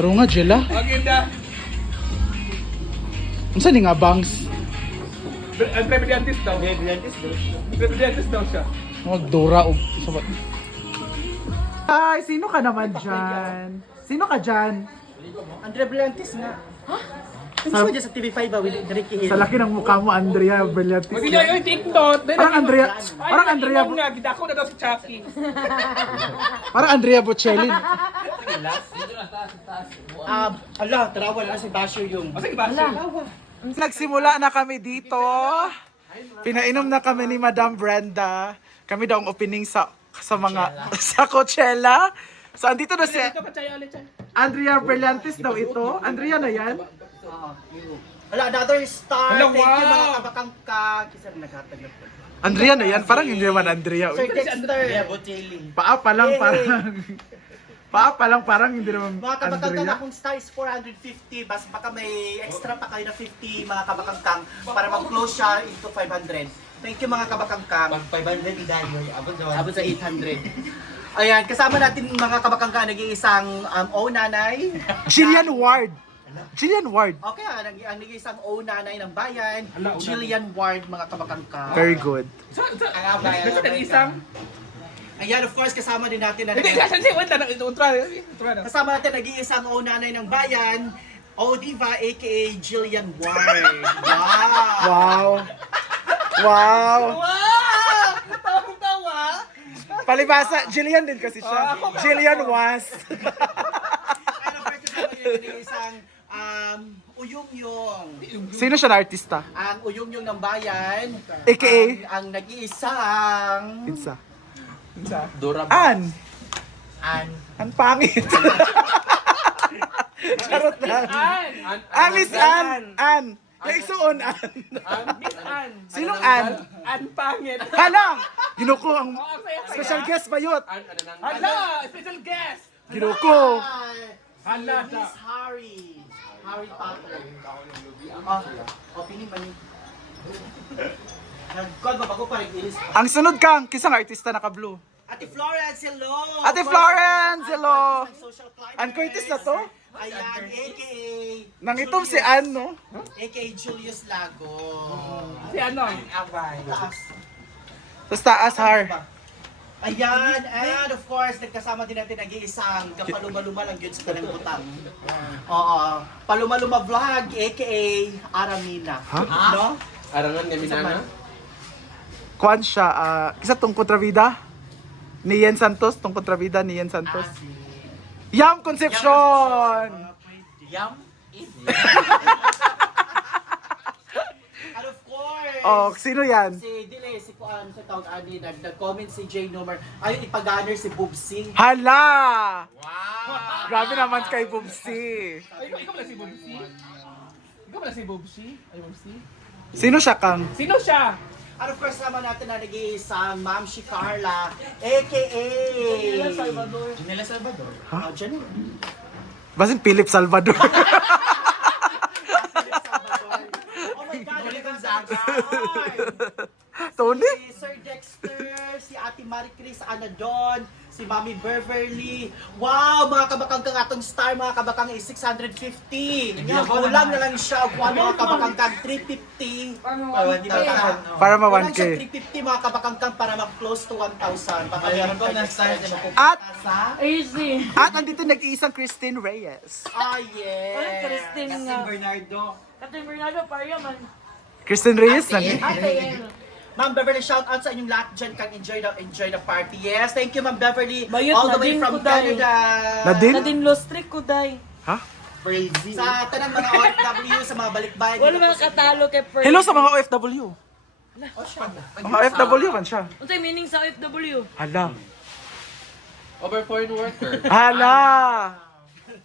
Karo nga, Jela. Maganda. Unsa ni nga bangs? Ang Previdentis daw. Previdentis daw siya. Magdura o sabat. Ay, sino ka naman dyan? Sino ka dyan? Andrea Brillantes nga. Ha? Gusto niya sa TV5 ba with Ricky Sa Hill? laki ng mukha mo, Andrea Brillantes. Maganda yung TikTok. Parang Andrea, parang Andrea, nga, gidako na daw si Chucky. parang Andrea Bocelli. Ala, tarawan na si Basyo yung. Sige ba? Nagsimula na kami dito. Pinainom na kami ni Madam Brenda. Kami daw ang opening sa mga sa Coachella. So andito na si Ito ka tayo ulit siya. Andrea Brillantes daw ito. Andrea na yan. Ala, another star. Hello, Thank you wow. mga kabakang ka. Kisa rin naghatagap. Andrea na yan. Parang hindi naman Andrea. Sir Dexter. Paa pa lang parang paa pa lang parang hindi naman Mga kabakang Andrea. akong star is 450. Baka may extra pa kayo na 50 mga kabakang kang para mag-close siya into 500. Thank you mga kabakang kang. 500 idayo, Abot sa 800. Ayan, kasama natin mga kabakang kang nag-iisang nanay. Jillian Ward. Jillian Ward. Okay, ang nag-iisang nanay ng bayan, Jillian Ward, mga kabakang kang. Very good. Gusto na isang. Ayan, of course, kasama din natin na Hindi, kasi si Wanda na ultra na. kasama natin nag-iisang nanay ng bayan, Diva aka Jillian Ward. Wow! Wow. Wow. Wow! Tawang-tawa. Palibasa, Jillian din kasi siya. Jillian was. And of course, kasama din nag-iisang Uyong-yung. Sino siya na artista? Ang Uyong-yung ng bayan. AKA? Ang nag-iisang Pinsa. Dora An. An. Ang pangit. Charot lang. Miss Ann. Ann. Yung isuon, Ann. Miss Ann. Sinong Ann? Ann pangit. Hala! Ginuko ang Oh, ang saya-saya. special guest ba yun? Hala, special guest. Ginuko. Hala, Miss Harry. Harry Potter. Pili man yun. Nagkod ba bago pa rin ilis? Ang sunod kang, kisang artista naka-blue. Ate Florence, hello! Ate Florence, hello! Social climber. Ann Curtis na to? Ayan, a.k.a. Nangitom si Ann, no? A.k.a. Julius Lago. Si ano? Taas. Tapos taas, Har. Ayan, and of course, nagkasama din natin nag-iisang kapaluma-luma lang yun sa kanang butang. Oo, Paluma-luma Vlog, a.k.a. Aramina. Ha? No? Arangan kami na. Kwan siya, isa tong kontrabida ni Yen Santos, tong kontrabida ni Yen Santos. Yam Concepcion! Yum. And of course, Oh, sino yan? si Kuan sa tawag ani nag-comment si Jay Nomer, ayun ipag-honor si Bubsy. Hala! Wow. Grabe naman kay Bubsy. Ay, ikaw pala si Bobsy? Ikaw pala si Bobsy? Ay, Bobsy? Sino siya, Kang? Sino siya? And of course naman natin na nag-iisang Ma'am si Carla, a.k.a. Janela Salvador. Janela. Basin Philip Salvador. Oh my God, Tony Gonzaga. Tony? Si Sir Dexter, si Ate Marie Chris Anadon, si Mami Beverly. Wow, mga kabakang kang atong star, mga kabakang is 650. Kulang na lang siya, mga kabakang kang 350. Para ma Kulang 1K. siya 350 mga kabakang kang para mag-close to 1,000. Baka Ayun meron po, kayo na-start extra. na po. At, Easy. at andito nag-iisang Christine Reyes. Ah, yes. Christine nga. Bernardo. Catherine Bernardo, pareho man. Christine Reyes? Ate. Ate, yan. Ma'am Beverly, shout out sa inyong lahat dyan kang enjoy the party. Yes, thank you Ma'am Beverly. Bayot, all the way Nadine from Kuday. Canada. Nadine? Nadine Lostrik ko, day. Ha? Crazy. Sa tanang mga OFW, sa mga balikbayan. Wala mga katalo kay Fergie. Hello sa mga OFW. Oh, siya. Mga OFW man siya. Ano tayo meaning sa OFW? Hala. Over foreign worker. Hala!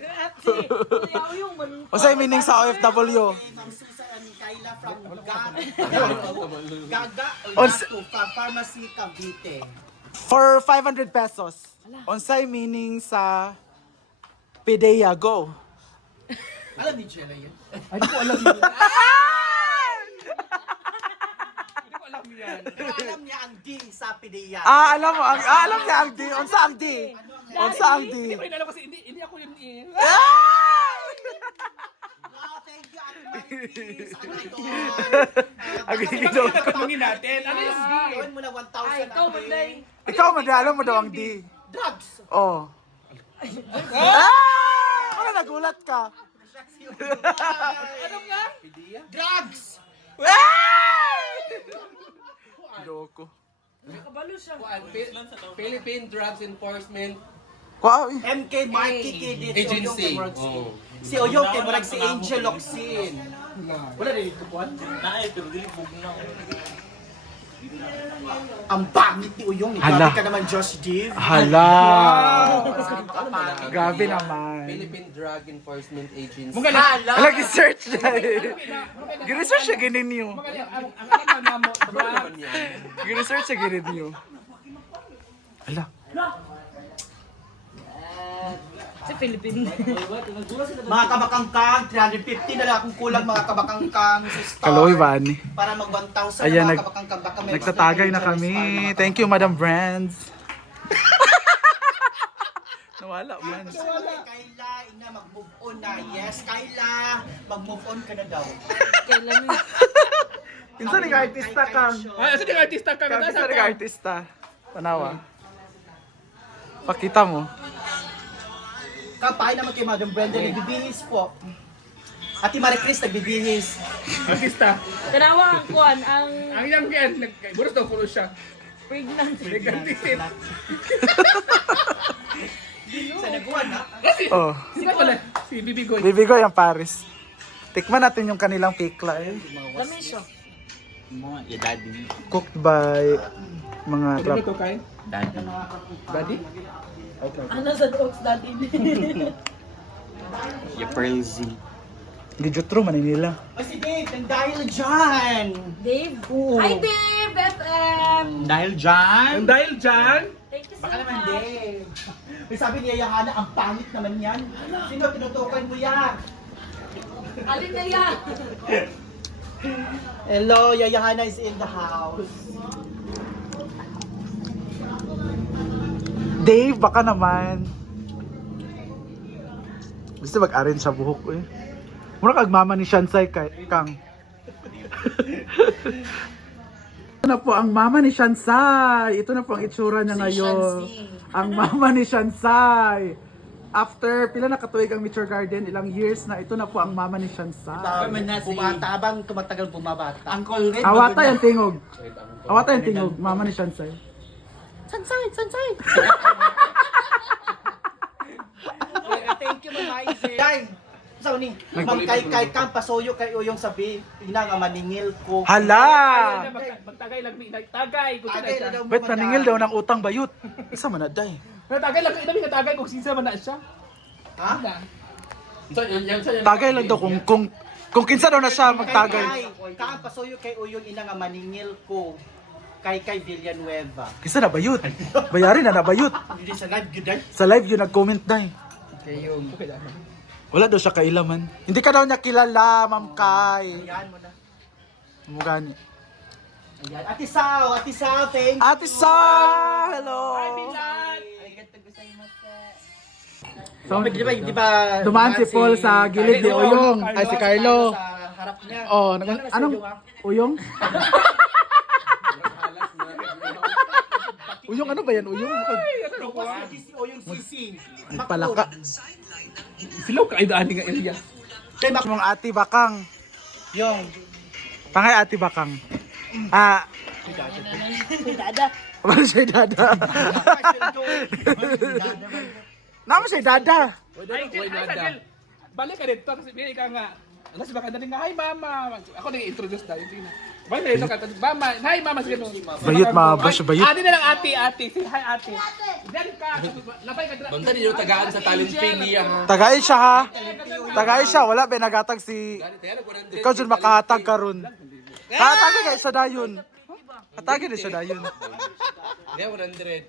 Ate, ayaw yung man. O sa'yo meaning sa OFW? Okay, Ma'am Susan and Kyla from Gaga. Gaga, Ons- Gato, Pharmacy Cavite. For 500 pesos. Onsay meaning sa Pidea Go. Alam ni Jella yun? Ay, di ko alam yun. Hindi ko alam yan. Pero alam niya ang D sa Pidea. Alam mo, alam niya ang D. Onsa ang D? Onsa ang D? Hindi ko inalam kasi hindi ako yun eh. Ah! Agiginaw ko. Tanungin natin. Ano yung D? Gawin mo na 1,000 Ay, ikaw, ate. Manday. Ikaw, madala mo daw ang D. Drugs! Oh. Ah! Parang nagulat ka. Ano nga? Drugs! Loko. Kabalo siya. Philippine Drugs Enforcement Wow, MK Marketing Agency. Si Oyong kay murag si Angel Locsin. Wala rin ito kuan. Ang pangit ni Uyong. Hala. Grabe ka naman, Josh Div. hala. Grabe naman. Philippine Drug Enforcement Agency. Mga Hala. Hala, gi-search na eh. Gi-research siya ginin niyo. ang ano na mo. Gi-research siya ginin niyo. Hala. Si Philippine. Mga kabakangkang, 350 na lang akong kulang mga kabakangkang sa star. Kaloy ba ni? Para mag 1,000 Ayan, na mga kabakangkang. Baka may Nagsatagay na baka may kami. star, mga Thank you, Madam Brands. Nawala man. Kayla, ina, mag-move on na. Yes, Kayla, mag-move on ka na daw. Kailan yun? Kinsa ni artista kang? Ay, asa yung artista ka? Kinsa ni artista? Tanawa. Pakita mo. Kapahay naman kay Madam Brenda, nagbibihis po. Ate Marie Chris, nagbibihis. Artista. Tanawa ang kuan, ang Ang yang yan. Buros daw puro siya. pregnant. Nag-antisit. Sa naguan, ha? Oh, Sino pala? Si Bibigoy. bibigoy ang Paris. Tikman natin yung kanilang pikla eh. Dami siya. Cooked by mga Ano trap. ito kain? Daddy? Ano sa dogs dati? Gijutro Manila. O si Dave, nang dahil dyan. Dave? Oo. Hi Dave! FM! Dahil dyan. Ang dahil dyan, Thank you so Baka naman, much. Dave. May sabi ni Yayahana, ang pangit naman yan. Sino tinutukoy mo yan? Alin na yan? Hello, Yayahana is in the house. Dave, baka naman. Gusto mag-arrange sa buhok eh. Mura kag mama ni Shansai kang. Ito na po ang mama ni Shansai. Ito na po ang itsura niya ngayon. Ang mama ni Shansai. After pila na katuig ang Mature Garden, ilang years na, ito na po ang mama ni Shansai. Bumata habang tumatagal bumabata. Uncle Red. Awata yung tingog. Awata yung tingog, mama ni Shansai. Sansay, Sansay. Thank you, Mama Isay. Day, saan ni? Magkay kang pasuyo kay Uyong sabi, ina nga maningil ko. Hala! magtagay lang. Tagay. Kung sino Tagay na siya. daw mo, Bet madam. naningil daw ng utang bayot. Isa man na day. Tagay lang. Ito yung tagay kung sinsa man na siya. Ha? Tagay lang daw kung kinsa daw na siya magtagay. Kang pasuyo kay Uyong ina nga maningil ko. Kay Villanueva. Kinsa na bayot? Bayarin na bayot. Hindi sa live good day. Sa live yun nag-comment day. Kayong. Wala daw siya kailaman. Hindi ka daw niya kilala, Ma'am Kai. Ayan mo na. Mugani. Ayan. Ate Sao, thank you. Ate Sa! Hello! So, Di ba? dumaan si Paul sa gilid ni Uyong. Ay, si Carlo. Sa harap niya. Oh, anong? Uyong? Uyong, ano ba yan? Uyong? Si Oyong Sisi. Palaka. Sila ka idaan nga area. Mong ati bakang. Yung. Pangay ati bakang. Ah, Dada. wala siya dada. Naman siya dada. Balik ka dito kasi bili ka nga. Ano si baka nga, hi mama. Ako nag-introduce tayo. Sige na. Balik na ka. Mama, hi mama. Sige no. Bayot, mabash, bayot. Ate na lang ate. Say hi ate. Diyan ka. Lapay ka dito. Banta ninyo tagaan sa talent pay niya ha. Tagay siya ha. Tagay siya. Wala ba nagatag si... Ikaw dyan makahatag ka ron. Kahatagin kayo sa dayon. Katagin din siya dayon. Hindi, 100.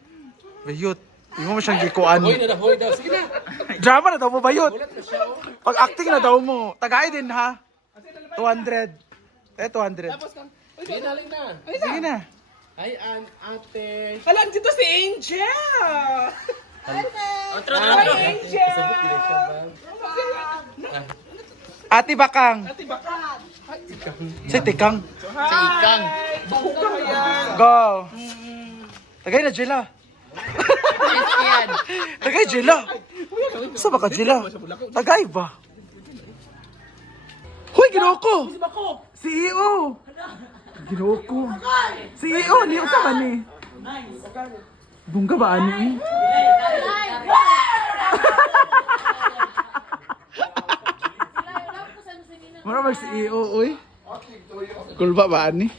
Bayot. Hindi mo siyang gikuan. Hoy na, hoy daw. Sige na. Drama na daw mo bayot. Ulat na siya oh. Pag acting na daw mo. Tagay din ha. 200. 200. Tapos kang, Sige na, alin na. Sige na. Hi, ate. alam dito si Angel. Hi Angel. Ate Bakang. Ate baka. Hi. Si Tikang. Sa ikang. Bukang yan. Go. Tagay na Jela. Tagay Jela. Sa baka Jela? Tagay ba? Hoy, ginoo ko. Si EO. Ginoo ko. Si EO, niyo sa mani. Bungga ba ani? Mara mag si EO, uy. Kulba ba ani?